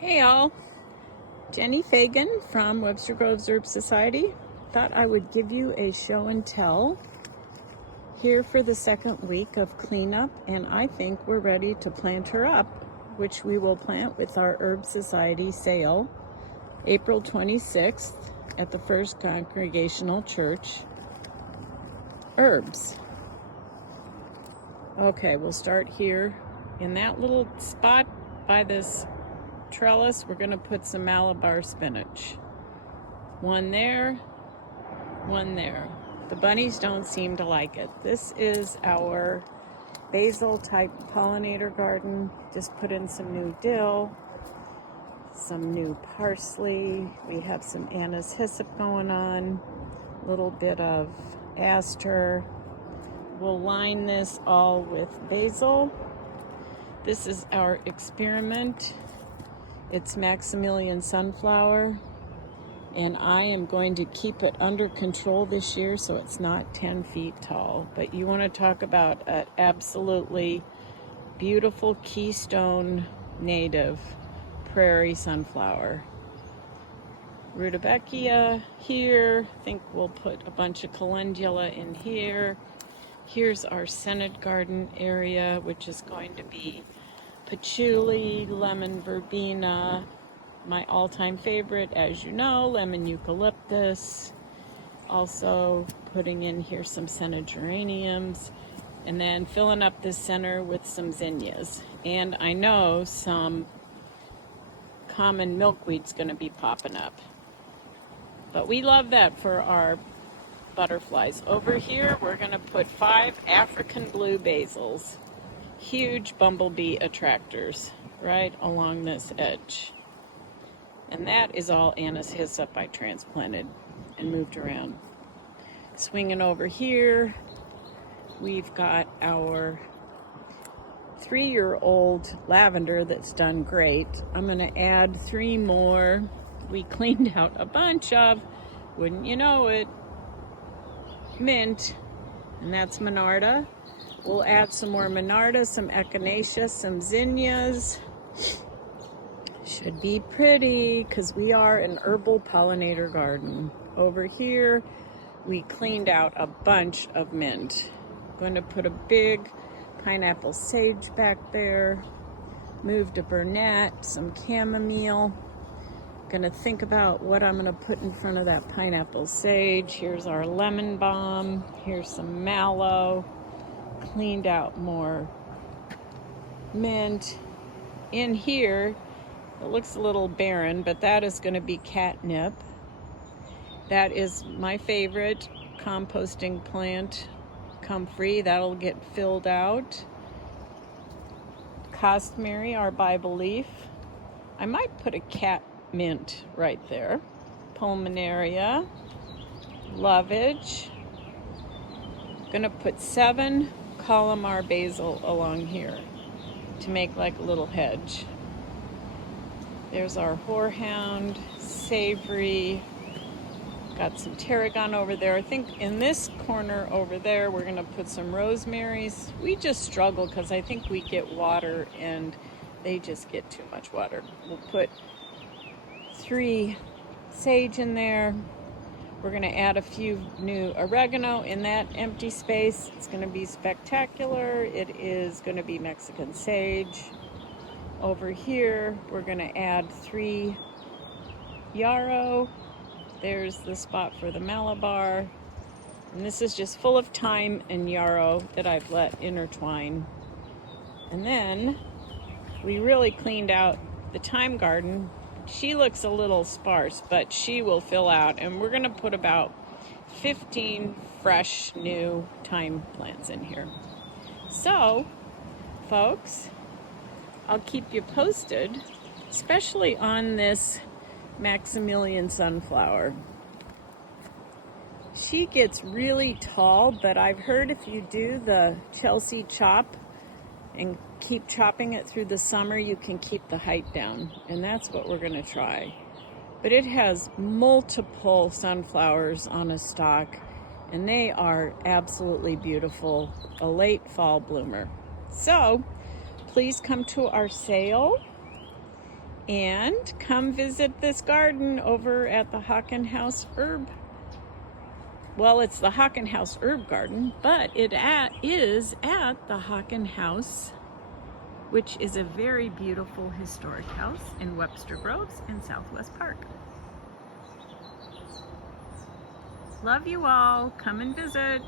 Hey all, Jenny Fagan from Webster Groves Herb Society. Thought I would give you a show and tell here for the second week of cleanup, and I think we're ready to plant her up, which we will plant with our Herb Society sale April 26th at the First Congregational Church. Herbs. Okay, we'll start here in that little spot by this trellis. We're going to put some Malabar spinach. One there, one there. The bunnies don't seem to like it. This is our basil type pollinator garden. Just put in some new dill, some new parsley. We have some anise hyssop going on, a little bit of aster. We'll line this all with basil. This is our experiment. It's Maximilian sunflower, and I am going to keep it under control this year so it's not 10 feet tall. But you want to talk about an absolutely beautiful keystone native prairie sunflower. Rudbeckia here. I think we'll put a bunch of calendula in here. Here's our Senate garden area, which is going to be patchouli, lemon verbena, my all-time favorite, as you know, lemon eucalyptus. Also putting in here some Senate geraniums, and then filling up this center with some zinnias. And I know some common milkweed's going to be popping up, but we love that for our butterflies. Over here, we're going to put 5 African blue basils. Huge bumblebee attractors right along this edge. And that is all anise hyssop I transplanted and moved around. Swinging over here, we've got our 3-year-old lavender that's done great. I'm going to add 3 more. We cleaned out a bunch of, wouldn't you know it, mint, and that's Monarda. We'll add some more Monarda, some Echinacea, some zinnias. Should be pretty because we are an herbal pollinator garden. Over here, we cleaned out a bunch of mint. Going to put a big pineapple sage back there. Moved a burnet, some chamomile. Going to think about what I'm going to put in front of that pineapple sage. Here's our lemon balm. Here's some mallow. Cleaned out more mint. In here, it looks a little barren, but that is going to be catnip. That is my favorite composting plant, comfrey. That'll get filled out. Costmary, our Bible leaf. I might put a cat mint right there. Pulmonaria, lovage. Gonna put 7 Columar basil along here to make like a little hedge. There's our horehound, savory. Got some tarragon over there. I think in this corner over there, we're gonna put some rosemaries. We just struggle because I think we get water and they just get too much water. We'll put 3 sage in there. We're going to add a few new oregano in that empty space. It's going to be spectacular. It is going to be Mexican sage. Over here, we're going to add 3 yarrow. There's the spot for the Malabar. And this is just full of thyme and yarrow that I've let intertwine. And then we really cleaned out the thyme garden. She looks a little sparse, but she will fill out, and we're going to put about 15 fresh new thyme plants in here. So, folks, I'll keep you posted, especially on this Maximilian sunflower. She gets really tall, but I've heard if you do the Chelsea chop and keep chopping it through the summer, you can keep the height down, and that's what we're going to try. But it has multiple sunflowers on a stalk, and they are absolutely beautiful, a late fall bloomer. So please come to our sale, And come visit this garden over at the Hawken House Herb. Well, it's the Hawken House Herb Garden, but it is at the Hawken House, which is a very beautiful historic house in Webster Groves in Southwest Park. Love you all. Come and visit.